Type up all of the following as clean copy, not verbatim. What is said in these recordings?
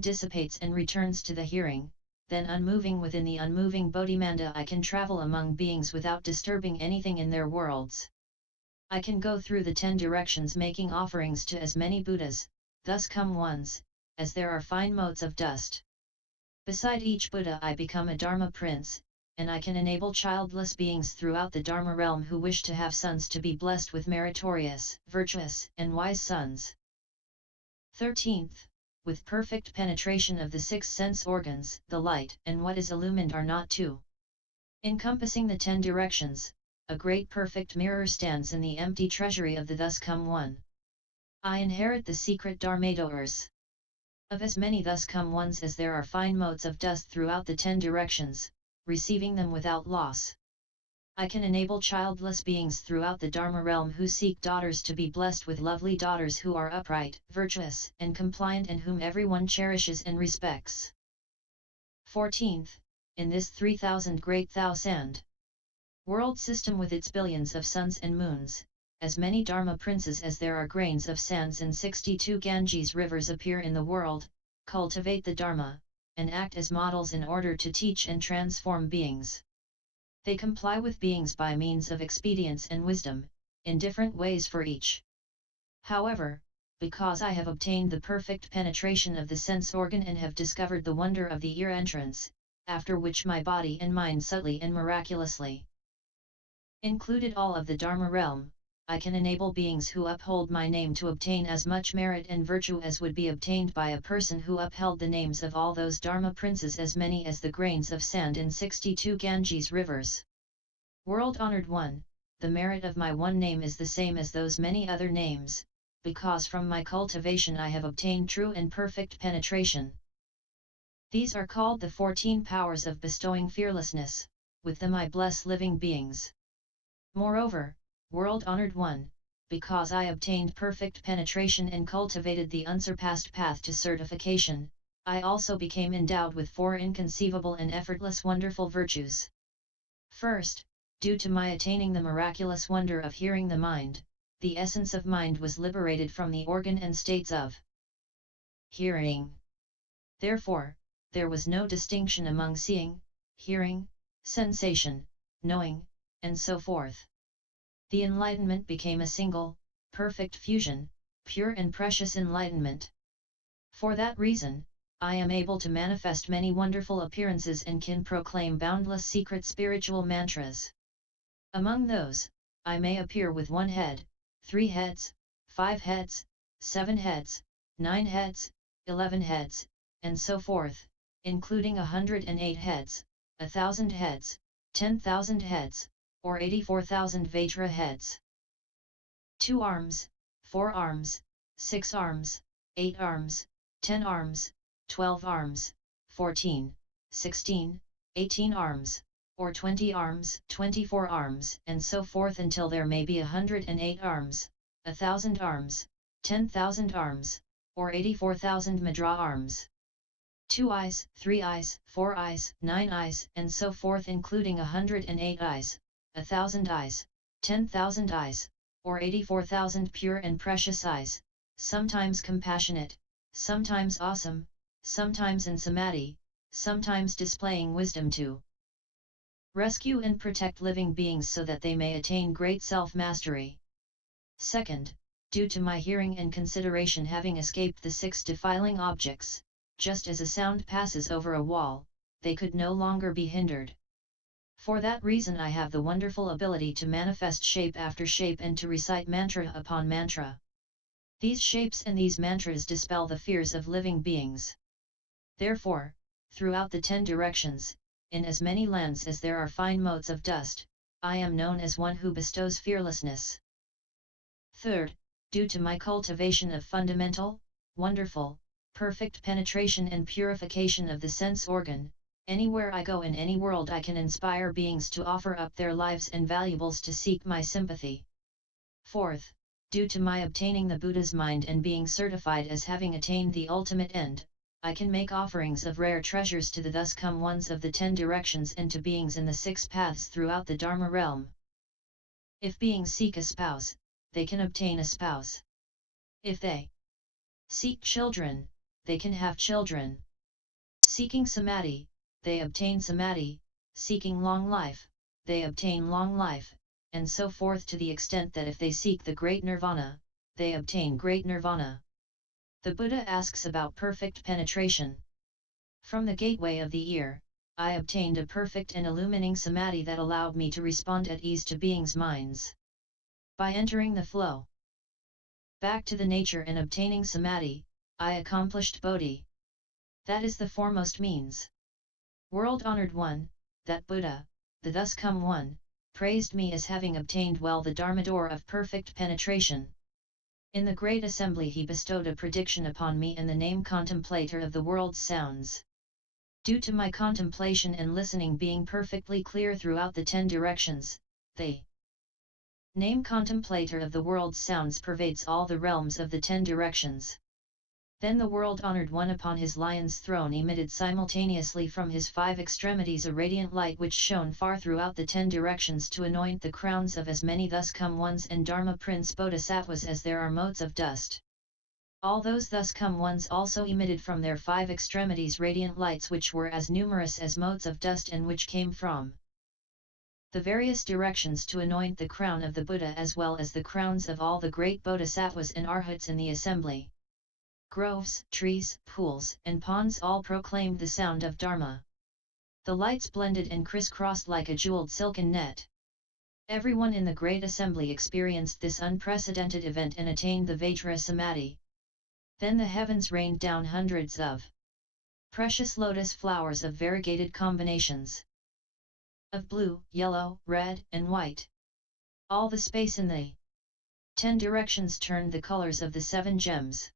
dissipates and returns to the hearing, then unmoving within the unmoving Bodhimanda I can travel among beings without disturbing anything in their worlds. I can go through the 10 directions making offerings to as many Buddhas, thus come ones, as there are fine motes of dust. Beside each Buddha I become a Dharma prince, and I can enable childless beings throughout the Dharma realm who wish to have sons to be blessed with meritorious, virtuous, and wise sons. 13th. With perfect penetration of the 6 sense organs, the light and what is illumined are not two. Encompassing the 10 directions, a great perfect mirror stands in the empty treasury of the thus come one. I inherit the secret Dharma doors. Of as many thus come ones as there are fine motes of dust throughout the 10 directions, receiving them without loss. I can enable childless beings throughout the Dharma realm who seek daughters to be blessed with lovely daughters who are upright, virtuous, and compliant and whom everyone cherishes and respects. 14th. In this 3000 great thousand world system with its billions of suns and moons, as many Dharma princes as there are grains of sands in 62 Ganges rivers appear in the world, cultivate the Dharma, and act as models in order to teach and transform beings. They comply with beings by means of expedience and wisdom, in different ways for each. However, because I have obtained the perfect penetration of the sense organ and have discovered the wonder of the ear entrance, after which my body and mind subtly and miraculously included all of the Dharma realm, I can enable beings who uphold my name to obtain as much merit and virtue as would be obtained by a person who upheld the names of all those Dharma princes as many as the grains of sand in 62 Ganges rivers. World-honored one, the merit of my one name is the same as those many other names, because from my cultivation I have obtained true and perfect penetration. These are called the 14 powers of bestowing fearlessness, with them I bless living beings. Moreover, world-honored one, because I obtained perfect penetration and cultivated the unsurpassed path to certification, I also became endowed with 4 inconceivable and effortless wonderful virtues. First, due to my attaining the miraculous wonder of hearing the mind, the essence of mind was liberated from the organ and states of hearing. Therefore, there was no distinction among seeing, hearing, sensation, knowing, and so forth. The enlightenment became a single, perfect fusion, pure and precious enlightenment. For that reason, I am able to manifest many wonderful appearances and can proclaim boundless secret spiritual mantras. Among those, I may appear with 1 head, 3 heads, 5 heads, 7 heads, 9 heads, 11 heads, and so forth, including 108 heads, 1,000 heads, 10,000 heads, or 84,000 Vajra heads. 2 arms, 4 arms, 6 arms, 8 arms, 10 arms, 12 arms, 14, 16, 18 arms, or 20 arms, 24 arms, and so forth until there may be 108 arms, 1,000 arms, 10,000 arms, or 84,000 Madra arms. 2 eyes, 3 eyes, 4 eyes, 9 eyes, and so forth including 108 eyes, 1,000 eyes, 10,000 eyes, or 84,000 pure and precious eyes, sometimes compassionate, sometimes awesome, sometimes in samadhi, sometimes displaying wisdom to rescue and protect living beings so that they may attain great self-mastery. Second, due to my hearing and consideration having escaped the 6 defiling objects, just as a sound passes over a wall, they could no longer be hindered. For that reason I have the wonderful ability to manifest shape after shape and to recite mantra upon mantra. These shapes and these mantras dispel the fears of living beings. Therefore, throughout the 10 directions, in as many lands as there are fine motes of dust, I am known as one who bestows fearlessness. Third, due to my cultivation of fundamental, wonderful, perfect penetration and purification of the sense organ, anywhere I go in any world I can inspire beings to offer up their lives and valuables to seek my sympathy. Fourth, due to my obtaining the Buddha's mind and being certified as having attained the ultimate end, I can make offerings of rare treasures to the thus come ones of the 10 directions and to beings in the 6 paths throughout the Dharma realm. If beings seek a spouse, they can obtain a spouse. If they seek children, they can have children. Seeking samadhi, they obtain samadhi, seeking long life, they obtain long life, and so forth, to the extent that if they seek the great nirvana, they obtain great nirvana. The Buddha asks about perfect penetration. From the gateway of the ear, I obtained a perfect and illumining samadhi that allowed me to respond at ease to beings' minds. By entering the flow back to the nature and obtaining samadhi, I accomplished bodhi. That is the foremost means. World-honored one, that Buddha, the thus come one, praised me as having obtained well the Dharma door of perfect penetration. In the great assembly he bestowed a prediction upon me and the name Contemplator of the world's sounds. Due to my contemplation and listening being perfectly clear throughout the 10 directions, the name Contemplator of the world's sounds pervades all the realms of the 10 directions. Then the world-honored one upon his lion's throne emitted simultaneously from his 5 extremities a radiant light which shone far throughout the 10 directions to anoint the crowns of as many thus come ones and Dharma Prince Bodhisattvas as there are motes of dust. All those thus come ones also emitted from their 5 extremities radiant lights which were as numerous as motes of dust and which came from the various directions to anoint the crown of the Buddha as well as the crowns of all the great Bodhisattvas and Arhats in the assembly. Groves, trees, pools, and ponds all proclaimed the sound of Dharma. The lights blended and criss-crossed like a jeweled silken net. Everyone in the great assembly experienced this unprecedented event and attained the Vajra Samádhi. Then the heavens rained down hundreds of precious lotus flowers of variegated combinations of blue, yellow, red, and white. All the space in the 10 directions turned the colors of the 7 gems.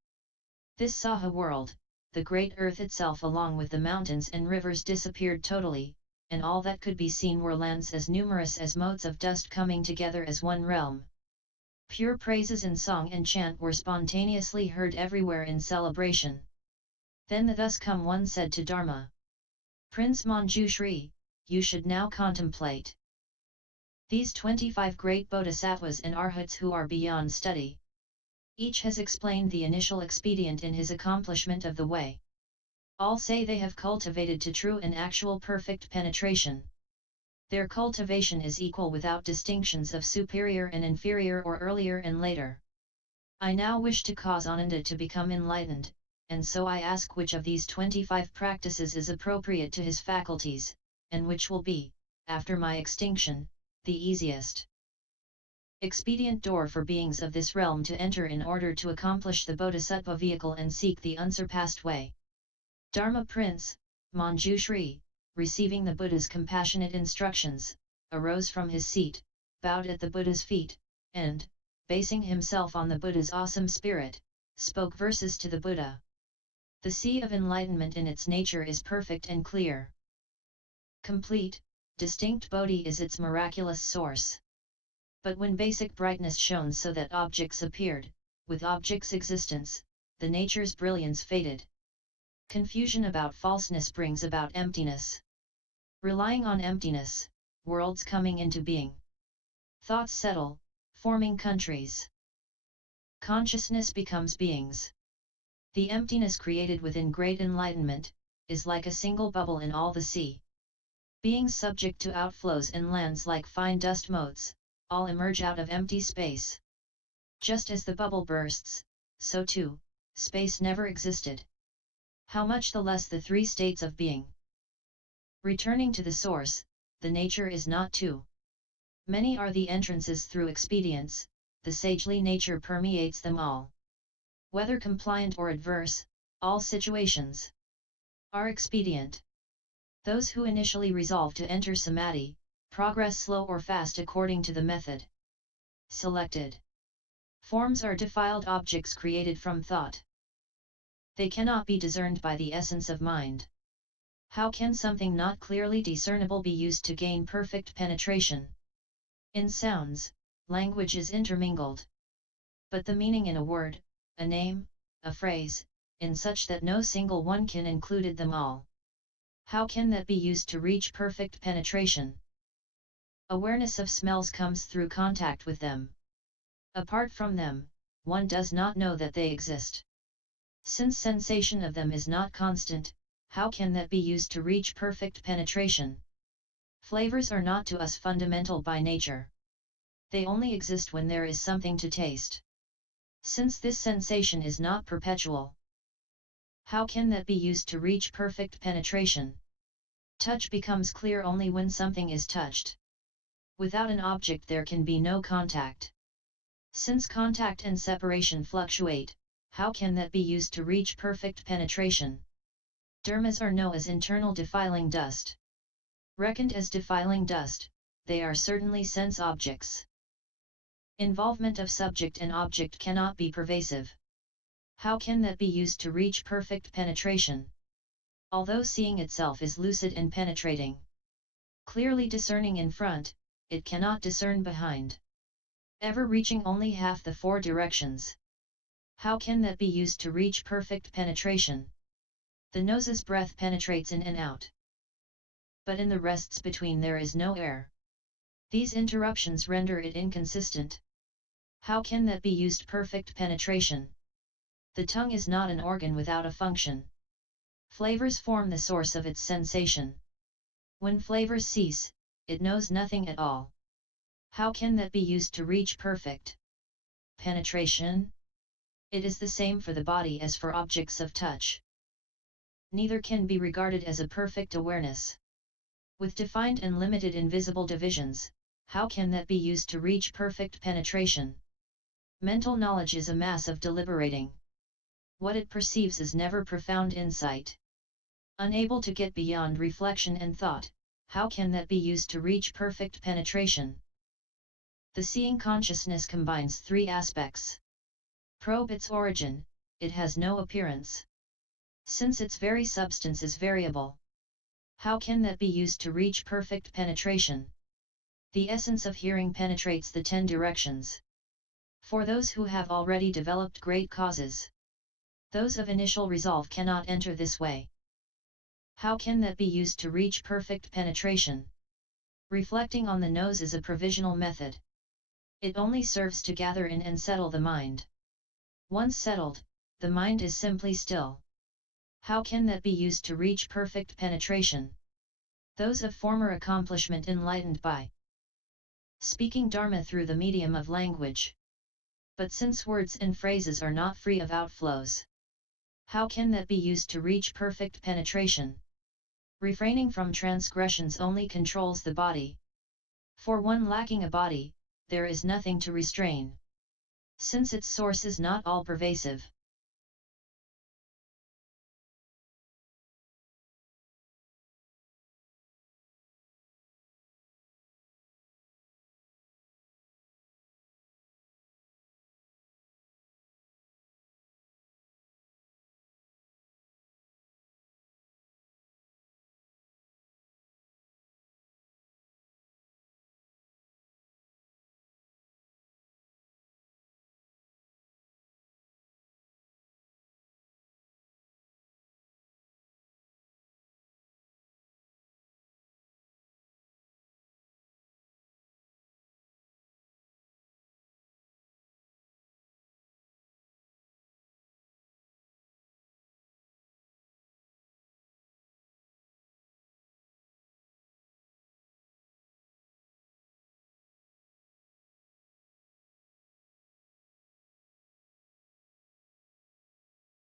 This Saha world, the great earth itself along with the mountains and rivers disappeared totally, and all that could be seen were lands as numerous as motes of dust coming together as one realm. Pure praises and song and chant were spontaneously heard everywhere in celebration. Then the thus come one said to Dharma, Prince Manjushri, you should now contemplate these 25 great Bodhisattvas and Arhats who are beyond study. Each has explained the initial expedient in his accomplishment of the way. All say they have cultivated to true and actual perfect penetration. Their cultivation is equal without distinctions of superior and inferior or earlier and later. I now wish to cause Ananda to become enlightened, and so I ask which of these 25 practices is appropriate to his faculties, and which will be, after my extinction, the easiest expedient door for beings of this realm to enter in order to accomplish the Bodhisattva vehicle and seek the unsurpassed way. Dharma Prince, Manjushri, receiving the Buddha's compassionate instructions, arose from his seat, bowed at the Buddha's feet, and, basing himself on the Buddha's awesome spirit, spoke verses to the Buddha. The sea of enlightenment in its nature is perfect and clear. Complete, distinct Bodhi is its miraculous source. But when basic brightness shone so that objects appeared, with objects' existence, the nature's brilliance faded. Confusion about falseness brings about emptiness. Relying on emptiness, worlds coming into being. Thoughts settle, forming countries. Consciousness becomes beings. The emptiness created within great enlightenment, is like a single bubble in all the sea. Beings subject to outflows and lands like fine dust motes, all emerge out of empty space. Just as the bubble bursts, so too, space never existed. How much the less the 3 states of being. Returning to the source, the nature is not too many are the entrances through expedients, the sagely nature permeates them all. Whether compliant or adverse, all situations are expedient. Those who initially resolve to enter samadhi, progress slow or fast according to the method selected. Forms are defiled objects created from thought. They cannot be discerned by the essence of mind. How can something not clearly discernible be used to gain perfect penetration? In sounds, language is intermingled. But the meaning in a word, a name, a phrase, in such that no single one can include them all. How can that be used to reach perfect penetration? Awareness of smells comes through contact with them. Apart from them, one does not know that they exist. Since sensation of them is not constant, how can that be used to reach perfect penetration? Flavors are not to us fundamental by nature. They only exist when there is something to taste. Since this sensation is not perpetual, how can that be used to reach perfect penetration? Touch becomes clear only when something is touched. Without an object there can be no contact. Since contact and separation fluctuate, how can that be used to reach perfect penetration? Dharmas are known as internal defiling dust. Reckoned as defiling dust, they are certainly sense objects. Involvement of subject and object cannot be pervasive. How can that be used to reach perfect penetration? Although seeing itself is lucid and penetrating, clearly discerning in front, it cannot discern behind. Ever reaching only half the four directions. How can that be used to reach perfect penetration? The nose's breath penetrates in and out, but in the rests between there is no air. These interruptions render it inconsistent. How can that be used perfect penetration? The tongue is not an organ without a function. Flavors form the source of its sensation. When flavors cease, it knows nothing at all. How can that be used to reach perfect penetration? It is the same for the body as for objects of touch. Neither can be regarded as a perfect awareness. With defined and limited invisible divisions, how can that be used to reach perfect penetration? Mental knowledge is a mass of deliberating. What it perceives is never profound insight. Unable to get beyond reflection and thought, how can that be used to reach perfect penetration? The seeing consciousness combines three aspects. Probe its origin, it has no appearance. Since its very substance is variable, how can that be used to reach perfect penetration? The essence of hearing penetrates the 10 directions. For those who have already developed great causes, those of initial resolve cannot enter this way. How can that be used to reach perfect penetration? Reflecting on the nose is a provisional method. It only serves to gather in and settle the mind. Once settled, the mind is simply still. How can that be used to reach perfect penetration? Those of former accomplishment enlightened by speaking Dharma through the medium of language. But since words and phrases are not free of outflows, how can that be used to reach perfect penetration? Refraining from transgressions only controls the body. For one lacking a body, there is nothing to restrain. Since its source is not all-pervasive,